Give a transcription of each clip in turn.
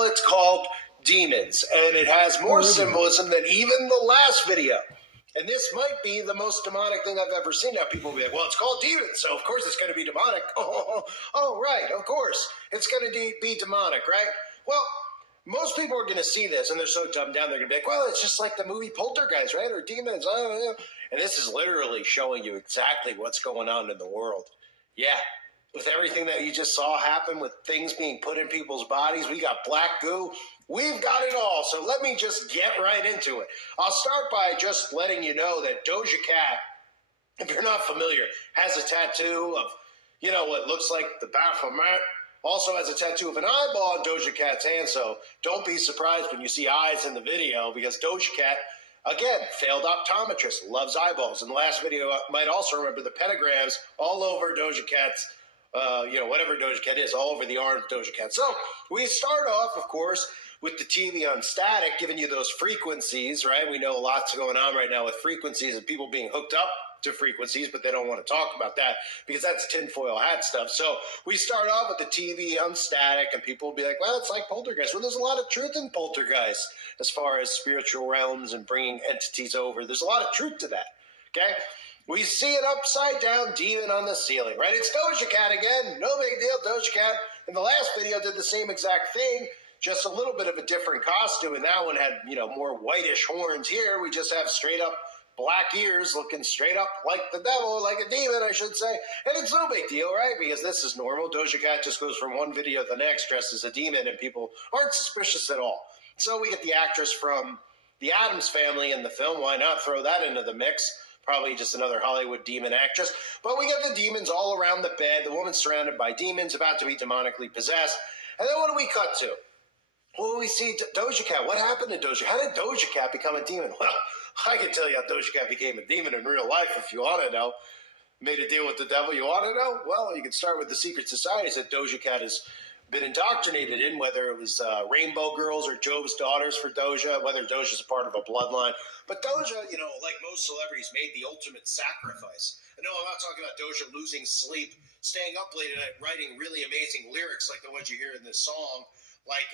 Well, it's called demons, and it has more symbolism than even the last video. And this might be the most demonic thing I've ever seen. Now, people will be like, well, it's called demons, so of course it's going to be demonic. Oh, right, of course. It's going to be demonic, right? Well, most people are going to see this, and they're so dumbed down, they're going to be like, well, it's just like the movie Poltergeist, right? Or demons. And this is literally showing you exactly what's going on in the world. Yeah. With everything that you just saw happen, with things being put in people's bodies, we got black goo. We've got it all. So let me just get right into it. I'll start by just letting you know that Doja Cat, if you're not familiar, has a tattoo of, what looks like the Baphomet. Also has a tattoo of an eyeball on Doja Cat's hand. So don't be surprised when you see eyes in the video, because Doja Cat, again, failed optometrist, loves eyeballs. In the last video, I might also remember the pentagrams all over Doja Cat's whatever Doja Cat is, all over the arm of Doja Cat. So we start off, of course, with the TV on static, giving you those frequencies, right? We know lots going on right now with frequencies and people being hooked up to frequencies, but they don't want to talk about that because that's tinfoil hat stuff. So we start off with the TV on static, and people will be like, well, it's like Poltergeist. Well, there's a lot of truth in Poltergeist as far as spiritual realms and bringing entities over. There's a lot of truth to that, okay? We see an upside down demon on the ceiling, right? It's Doja Cat again. No big deal. Doja Cat in the last video did the same exact thing, just a little bit of a different costume. And that one had, more whitish horns. Here we just have straight up black ears looking straight up like the devil, like a demon, I should say. And it's no big deal, right? Because this is normal. Doja Cat just goes from one video to the next dressed as a demon, and people aren't suspicious at all. So we get the actress from the Addams Family in the film. Why not throw that into the mix? Probably just another Hollywood demon actress. But we get the demons all around the bed. The woman's surrounded by demons, about to be demonically possessed. And then what do we cut to? Well, we see Doja Cat. What happened to Doja? How did Doja Cat become a demon? Well, I can tell you how Doja Cat became a demon in real life if you want to know. Made a deal with the devil. You want to know? Well, you can start with the secret societies that Doja Cat has been indoctrinated in, whether it was Rainbow Girls or Job's Daughters for Doja, whether Doja's a part of a bloodline. But Doja, like most celebrities, made the ultimate sacrifice. I know I'm not talking about Doja losing sleep, staying up late at night, writing really amazing lyrics like the ones you hear in this song, like,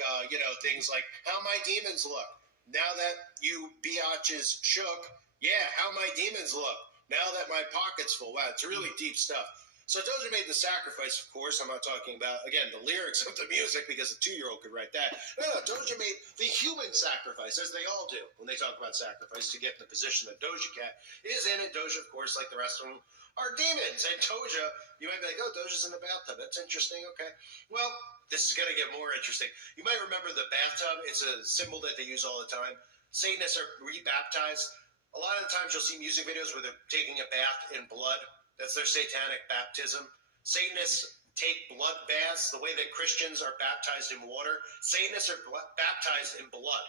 things like, how my demons look. Now that you biatches shook, yeah, how my demons look. Now that my pocket's full. Wow, it's really deep stuff. So Doja made the sacrifice, of course. I'm not talking about, again, the lyrics of the music, because a 2-year-old could write that. No, Doja made the human sacrifice, as they all do when they talk about sacrifice, to get in the position that Doja Cat is in. And Doja, of course, like the rest of them, are demons. And Doja, you might be like, oh, Doja's in the bathtub. That's interesting. Okay. Well, this is going to get more interesting. You might remember the bathtub. It's a symbol that they use all the time. Satanists are rebaptized. A lot of the times you'll see music videos where they're taking a bath in blood. That's their satanic baptism. Satanists take blood baths the way that Christians are baptized in water. Satanists are baptized in blood.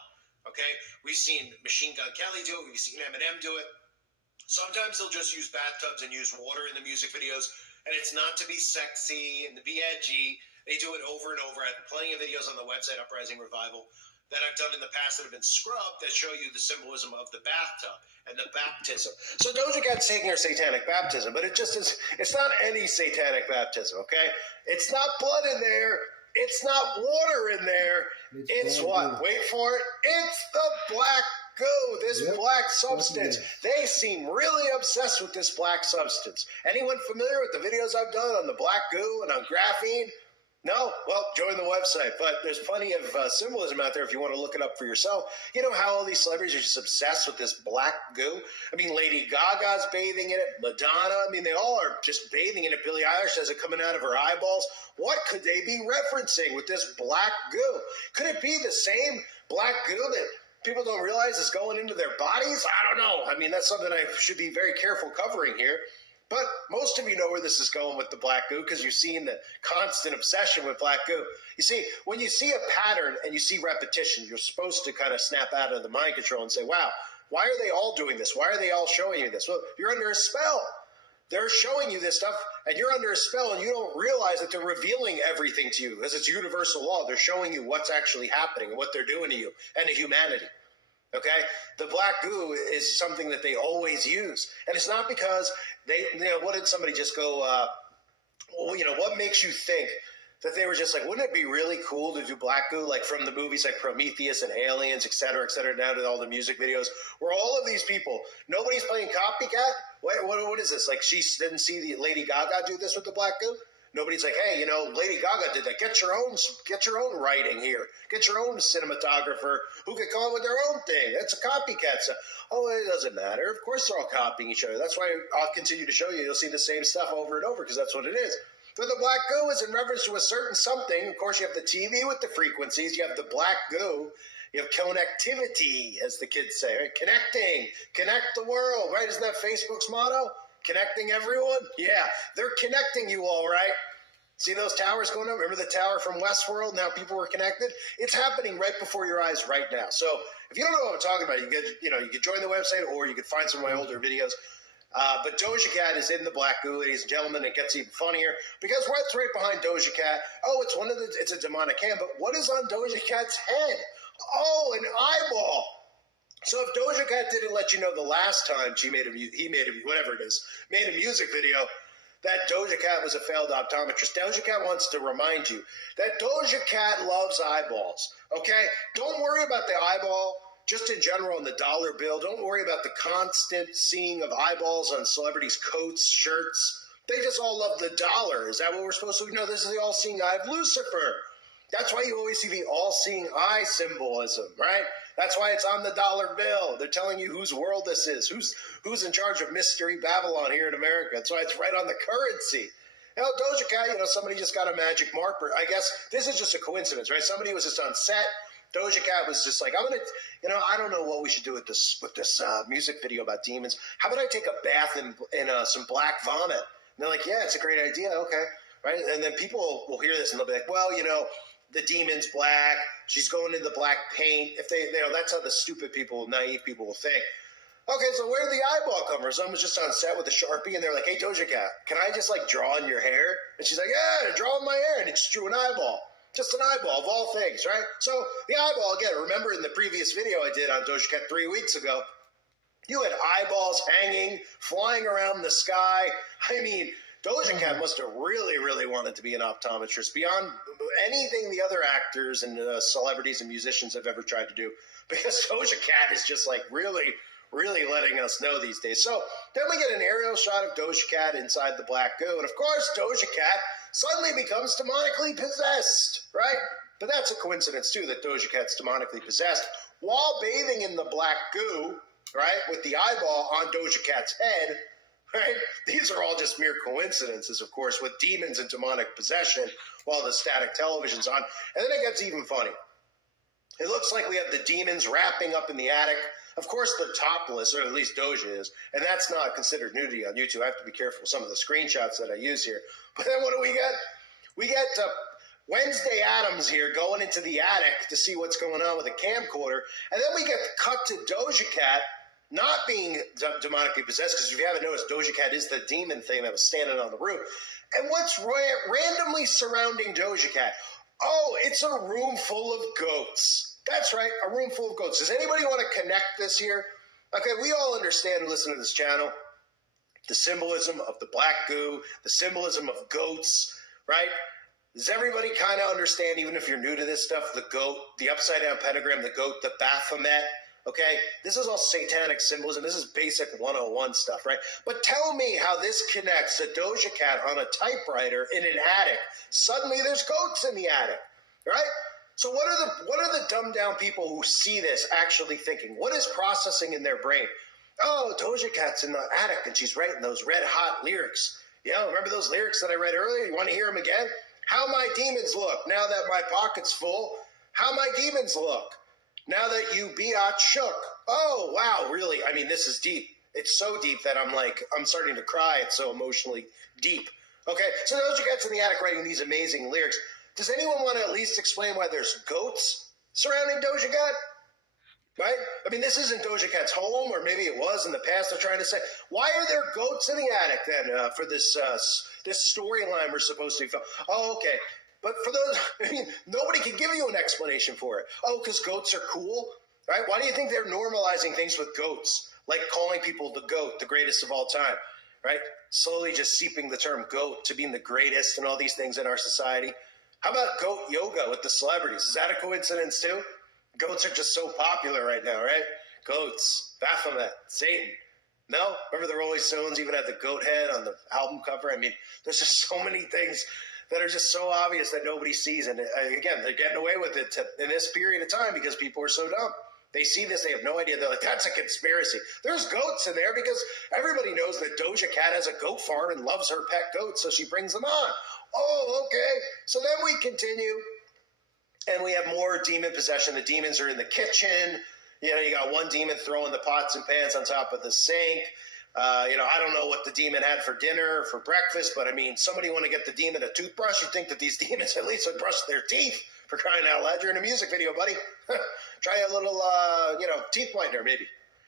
Okay? We've seen Machine Gun Kelly do it. We've seen Eminem do it. Sometimes they'll just use bathtubs and use water in the music videos, and it's not to be sexy and to be edgy. They do it over and over. I have plenty of videos on the website, Uprising Revival, that I've done in the past that have been scrubbed that show you the symbolism of the bathtub and the baptism. So Doja Cat's taking her satanic baptism, but it just is, it's not any satanic baptism, okay? It's not blood in there. It's not water in there. It's what? Wait for it. It's the black goo, this black substance. They seem really obsessed with this black substance. Anyone familiar with the videos I've done on the black goo and on graphene? No? Well, join the website. But there's plenty of symbolism out there if you want to look it up for yourself. You know how all these celebrities are just obsessed with this black goo? I mean, Lady Gaga's bathing in it. Madonna, I mean, they all are just bathing in it. Billie Eilish has it coming out of her eyeballs. What could they be referencing with this black goo? Could it be the same black goo that people don't realize is going into their bodies? I don't know. I mean, that's something I should be very careful covering here. But most of you know where this is going with the black goo, because you're seeing the constant obsession with black goo. You see, when you see a pattern and you see repetition, you're supposed to kind of snap out of the mind control and say, wow, why are they all doing this? Why are they all showing you this? Well, you're under a spell. They're showing you this stuff, and you're under a spell, and you don't realize that they're revealing everything to you, because it's universal law. They're showing you what's actually happening and what they're doing to you and to humanity. Okay? The black goo is something that they always use. And it's not because what did somebody just go, what makes you think that they were just like, wouldn't it be really cool to do black goo, like from the movies like Prometheus and Aliens, et cetera, down to all the music videos, where all of these people, nobody's playing copycat? What is this? Like, she didn't see the Lady Gaga do this with the black goo? Nobody's like, hey, Lady Gaga did that. Get your own writing here. Get your own cinematographer who can come up with their own thing. That's a copycat. So, it doesn't matter. Of course they're all copying each other. That's why I'll continue to show you. You'll see the same stuff over and over because that's what it is. So the black goo is in reference to a certain something. Of course, you have the TV with the frequencies. You have the black goo. You have connectivity, as the kids say, right? Connect the world, right? Isn't that Facebook's motto? Connecting everyone? Yeah, they're connecting you all, right? See those towers going up? Remember the tower from Westworld? Now people were connected? It's happening right before your eyes right now. So if you don't know what I'm talking about, you could join the website or you could find some of my older videos. But Doja Cat is in the black goo, ladies and gentlemen. It gets even funnier because what's right behind Doja Cat? It's a demonic hand, but what is on Doja Cat's head? Oh, an eyeball. So if Doja Cat didn't let you know the last time he made a music video that Doja Cat was a failed optometrist, Doja Cat wants to remind you that Doja Cat loves eyeballs, okay? Don't worry about the eyeball just in general on the dollar bill. Don't worry about the constant seeing of eyeballs on celebrities' coats, shirts. They just all love the dollar. Is that what we're supposed to know? This is the all-seeing eye of Lucifer. That's why you always see the all-seeing eye symbolism, right? That's why it's on the dollar bill. They're telling you whose world this is, who's in charge of Mystery Babylon here in America. That's why it's right on the currency. Doja Cat, somebody just got a magic marker. I guess this is just a coincidence, right? Somebody was just on set. Doja Cat was just like, I don't know what we should do with this music video about demons. How about I take a bath in some black vomit? And they're like, yeah, it's a great idea. Okay, right? And then people will hear this and they'll be like, well, the demon's black. She's going into black paint. If that's how the stupid people, naive people will think. Okay, so where did the eyeball come from? Someone was just on set with a Sharpie and they're like, hey, Doja Cat, can I just draw in your hair? And she's like, yeah, draw in my hair. And it just drew an eyeball. Just an eyeball of all things, right? So the eyeball, again, remember in the previous video I did on Doja Cat 3 weeks ago, you had eyeballs hanging, flying around the sky. I mean, Doja Cat must have really, really wanted to be an optometrist beyond anything the other actors and celebrities and musicians have ever tried to do. Because Doja Cat is just really, really letting us know these days. So then we get an aerial shot of Doja Cat inside the black goo. And of course, Doja Cat suddenly becomes demonically possessed, right? But that's a coincidence, too, that Doja Cat's demonically possessed while bathing in the black goo, right, with the eyeball on Doja Cat's head, right? These are all just mere coincidences, of course, with demons and demonic possession while the static television's on. And then it gets even funny. It looks like we have the demons wrapping up in the attic. Of course, they're topless, or at least Doja is, and that's not considered nudity on YouTube. I have to be careful with some of the screenshots that I use here. But then what do we get? We get Wednesday Addams here going into the attic to see what's going on with a camcorder, and then we get cut to Doja Cat not being demonically possessed, because if you haven't noticed, Doja Cat is the demon thing that was standing on the roof. And what's randomly surrounding Doja Cat? Oh, it's a room full of goats. That's right, a room full of goats. Does anybody want to connect this here? Okay, we all understand and listen to this channel. The symbolism of the black goo, the symbolism of goats, right? Does everybody kind of understand, even if you're new to this stuff, the goat, the upside down pentagram, the goat, the Baphomet? Okay, this is all satanic symbolism. This is basic 101 stuff, right? But tell me how this connects to Doja Cat on a typewriter in an attic. Suddenly there's goats in the attic, right? So what are the dumbed down people who see this actually thinking? What is processing in their brain? Oh, Doja Cat's in the attic and she's writing those red hot lyrics. Yeah, remember those lyrics that I read earlier? You want to hear them again? How my demons look now that my pocket's full. How my demons look now that you biatch shook. Oh, wow, really? I mean, this is deep. It's so deep that I'm starting to cry. It's so emotionally deep. Okay, so Doja Cat's in the attic writing these amazing lyrics. Does anyone want to at least explain why there's goats surrounding Doja Cat? Right? I mean, this isn't Doja Cat's home, or maybe it was in the past. They're trying to say, why are there goats in the attic then for this storyline we're supposed to be filming? Oh, okay. But for those, I mean, nobody can give you an explanation for it. Oh, because goats are cool, right? Why do you think they're normalizing things with goats? Like calling people the goat, the greatest of all time, right? Slowly just seeping the term goat to being the greatest and all these things in our society. How about goat yoga with the celebrities? Is that a coincidence too? Goats are just so popular right now, right? Goats, Baphomet, Satan. No? Remember the Rolling Stones even had the goat head on the album cover? I mean, there's just so many things that are just so obvious that nobody sees. And again, they're getting away with it in this period of time because people are so dumb. They see this, they have no idea. They're like, that's a conspiracy. There's goats in there because everybody knows that Doja Cat has a goat farm and loves her pet goats, so she brings them on. Oh, okay. So then we continue, and we have more demon possession. The demons are in the kitchen. You know, you got one demon throwing the pots and pans on top of the sink. I don't know what the demon had for dinner, for breakfast, but I mean, somebody want to get the demon a toothbrush? You'd think that these demons at least would brush their teeth, for crying out loud. You're in a music video, buddy. Try a little, teeth whitener, maybe.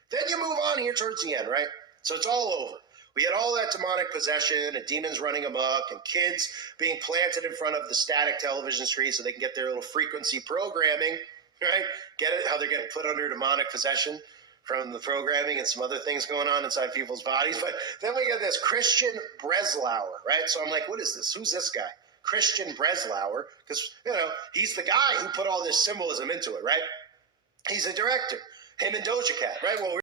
Then you move on here towards the end, right? So it's all over. We had all that demonic possession and demons running amok and kids being planted in front of the static television screen so they can get their little frequency programming, right? Get it? How they're getting put under demonic possession from the programming and some other things going on inside people's bodies. But then we get this Christian Breslauer, right? So I'm like, what is this? Who's this guy? Christian Breslauer, because, he's the guy who put all this symbolism into it, right? He's a director. Him and Doja Cat, right? Well,